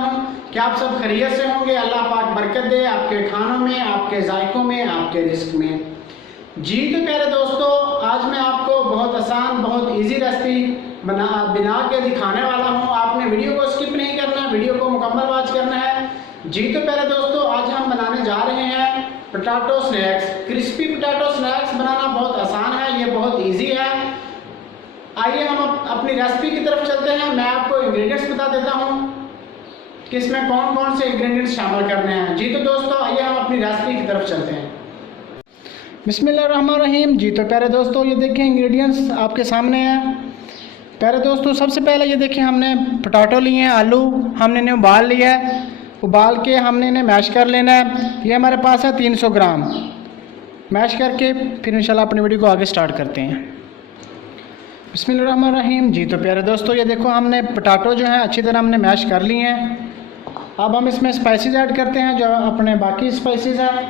हूँ कि आप सब खैरियत से होंगे। अल्लाह पाक बरकत दे आपके खानों में, आपके जायकों में, आपके रिस्क में। जी तो प्यारे दोस्तों, आज मैं आपको बहुत आसान, बहुत इजी रेसिपी बना के दिखाने वाला हूँ। आपने वीडियो को स्किप नहीं करना, वीडियो को मुकम्मल वॉच करना है। जी तो प्यारे दोस्तों, आज हम बनाने जा रहे हैं potato snacks. Crispy potato snacks बनाना बहुत आसान है, ये बहुत इजी है। आइए हम अपनी रेसिपी की तरफ चलते हैं। मैं आपको इंग्रेडिएंट्स बता देता हूँ कि इसमें कौन कौन से इंग्रेडिएंट्स शामिल करने हैं। जी तो दोस्तों, आइए हम अपनी रेसिपी की तरफ चलते हैं। बिस्मिल्लाहिर्रहमानिर्रहीम। जी तो प्यारे दोस्तों, ये देखिए इंग्रेडिएंट्स आपके सामने हैं। प्यारे दोस्तों, सबसे पहले ये देखिए हमने पोटैटो लिए हैं, आलू हमने इन्हें उबाल लिया है। उबाल के हमने इन्हें मैश कर लेना है। ये हमारे पास है 300 ग्राम। मैश करके फिर इंशाल्लाह अपनी वीडियो को आगे स्टार्ट करते हैं। बिस्मिल्लाहिर्रहमानिर्रहीम। जी तो प्यारे दोस्तों, ये देखो हमने पोटैटो जो है अच्छी तरह हमने मैश कर लिए हैं। अब हम इसमें स्पाइसेस ऐड करते हैं, जो अपने बाकी स्पाइसेस हैं।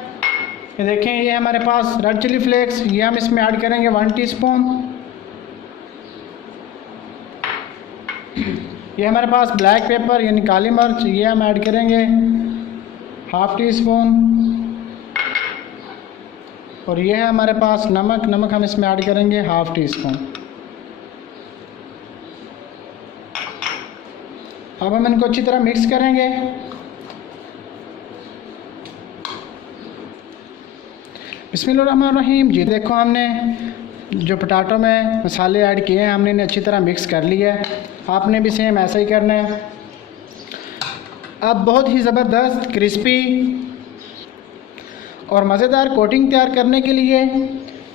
ये देखें, ये हमारे पास रेड चिली फ्लेक्स, ये हम इसमें ऐड करेंगे 1 टीस्पून। ये हमारे पास ब्लैक पेपर यानी काली मिर्च, ये हम ऐड करेंगे 1/2 टीस्पून। और ये है हमारे पास नमक हम इसमें ऐड करेंगे 1/2 टीस्पून। अब हम इनको अच्छी तरह मिक्स करेंगे। बिस्मिल्लाहिर्रहमानिर्रहीम। जी देखो, हमने जो पोटैटो में मसाले ऐड किए हैं, हमने इन्हें अच्छी तरह मिक्स कर लिया है। आपने भी सेम ऐसा ही करना है। अब बहुत ही ज़बरदस्त क्रिस्पी और मज़ेदार कोटिंग तैयार करने के लिए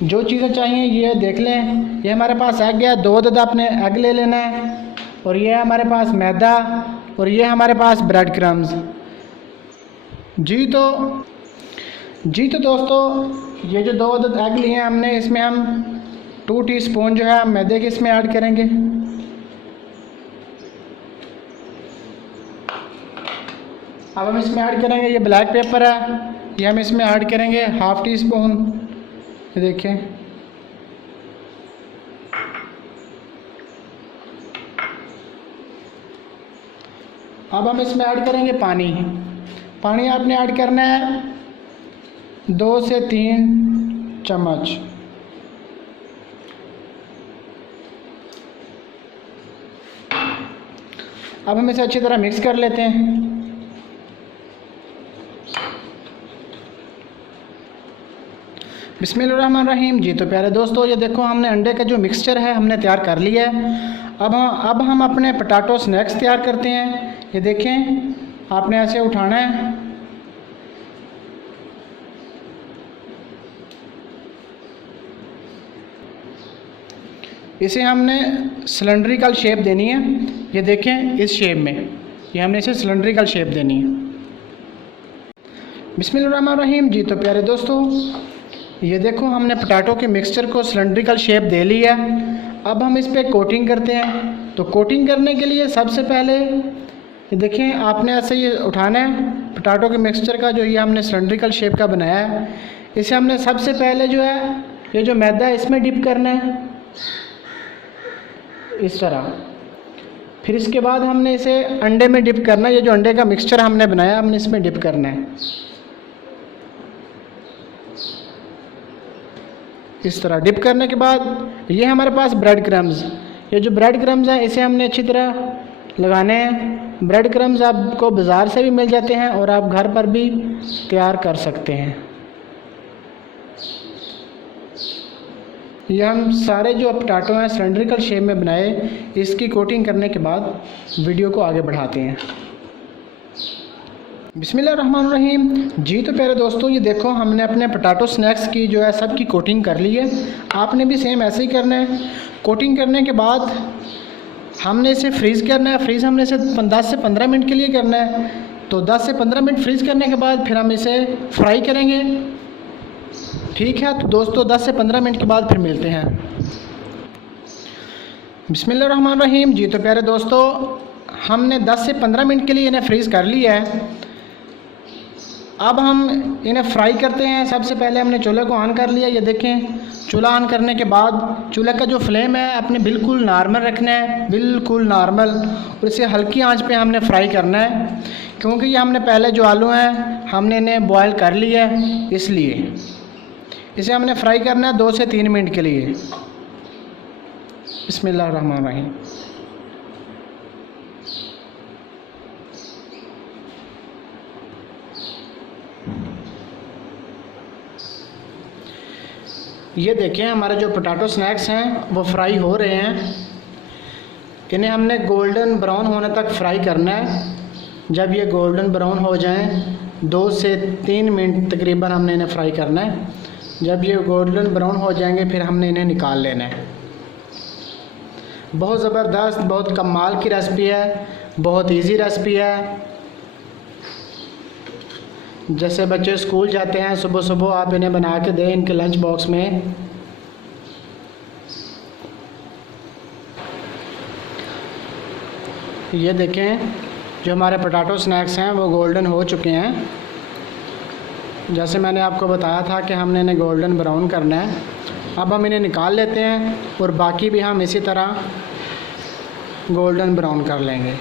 जो चीज़ें चाहिए ये देख लें। ये हमारे पास एग है, 2 अदद आपने एग ले लेना है। और ये हमारे पास मैदा, और ये हमारे पास ब्रेड क्रम्स। जी तो दोस्तों, ये जो 2 अदद एग लिए हैं हमने, इसमें हम 2 टीस्पून जो है मैदे के इसमें ऐड करेंगे। अब हम इसमें ऐड करेंगे, ये ब्लैक पेपर है, ये हम इसमें ऐड करेंगे 1/2 टीस्पून। ये देखें, अब हम इसमें ऐड करेंगे पानी आपने ऐड करना है 2 से 3 चम्मच। अब हम इसे अच्छी तरह मिक्स कर लेते हैं। बिस्मिल्लाहिर्रहमानिर्रहीम। जी तो प्यारे दोस्तों, ये देखो हमने अंडे का जो मिक्सचर है हमने तैयार कर लिया है। अब हम अपने पोटैटो स्नैक्स तैयार करते हैं। ये देखें, आपने ऐसे उठाना है, इसे हमने सिलेंड्रिकल शेप देनी है। ये देखें, इस शेप में ये हमने इसे सिलेंड्रिकल शेप देनी है। बिस्मिल्लाहिर्रहमानिर्रहीम। जी तो प्यारे दोस्तों, ये देखो हमने पोटैटो के मिक्सचर को सिलेंड्रिकल शेप दे लिया है। अब हम इस पर कोटिंग करते हैं। तो कोटिंग करने के लिए सबसे पहले ये देखें, आपने ऐसे ये उठाना है पोटैटो के मिक्सचर का, जो ये हमने सिलेंड्रिकल शेप का बनाया है। इसे हमने सबसे पहले जो है ये जो मैदा है इसमें डिप करना है, इस तरह। फिर इसके बाद हमने इसे अंडे में डिप करना है। ये जो अंडे का मिक्सचर हमने बनाया हमने इसमें डिप करना है, इस तरह। डिप करने के बाद ये हमारे पास ब्रेड क्रम्स, ये जो ब्रेड क्रम्स हैं इसे हमने अच्छी तरह लगाने हैं। ब्रेड क्रम्स आपको बाज़ार से भी मिल जाते हैं और आप घर पर भी तैयार कर सकते हैं। ये हम सारे जो पोटैटो हैं सिलेंड्रिकल शेप में बनाए, इसकी कोटिंग करने के बाद वीडियो को आगे बढ़ाते हैं। बिस्मिल्लाहिर्रहमानिर्रहीम। जी तो प्यारे दोस्तों, ये देखो हमने अपने पोटैटो स्नैक्स की जो है सब की कोटिंग कर ली है। आपने भी सेम ऐसे ही करना है। कोटिंग करने के बाद हमने इसे फ्रीज़ करना है। फ्रीज़ हमने इसे 10 से 15 मिनट के लिए करना है। तो 10 से 15 मिनट फ्रीज़ करने के बाद फिर हम इसे फ्राई करेंगे। ठीक है, तो दोस्तों 10 से 15 मिनट के बाद फिर मिलते हैं। बिस्मिल्लाहिर्रहमानिर्रहीम। जी तो प्यारे दोस्तों, हमने 10 से 15 मिनट के लिए इन्हें फ्रीज़ कर लिया है। अब हम इन्हें फ्राई करते हैं। सबसे पहले हमने चूल्हे को ऑन कर लिया। ये देखें, चूल्हा ऑन करने के बाद चूल्हे का जो फ्लेम है अपने बिल्कुल नॉर्मल रखना है, बिल्कुल नॉर्मल, और इसे हल्की आंच पे हमने फ्राई करना है, क्योंकि ये हमने पहले जो आलू हैं हमने इन्हें बॉयल कर लिया है, इसलिए इसे हमने फ्राई करना है 2 से 3 मिनट के लिए। बिस्मिल्लाहिर्रहमानिर्रहीम। ये देखें, हमारे जो पोटैटो स्नैक्स हैं वो फ्राई हो रहे हैं। इन्हें हमने गोल्डन ब्राउन होने तक फ्राई करना है। जब ये गोल्डन ब्राउन हो जाएं 2 से 3 मिनट तकरीबन हमने इन्हें फ्राई करना है। जब ये गोल्डन ब्राउन हो जाएंगे फिर हमने इन्हें निकाल लेना है। बहुत ज़बरदस्त, बहुत कमाल की रेसिपी है, बहुत इजी रेसिपी है। जैसे बच्चे स्कूल जाते हैं सुबह सुबह आप इन्हें बना के दें इनके लंच बॉक्स में। ये देखें, जो हमारे पोटैटो स्नैक्स हैं वो गोल्डन हो चुके हैं। जैसे मैंने आपको बताया था कि हमने इन्हें गोल्डन ब्राउन करना है। अब हम इन्हें निकाल लेते हैं और बाकी भी हम इसी तरह गोल्डन ब्राउन कर लेंगे।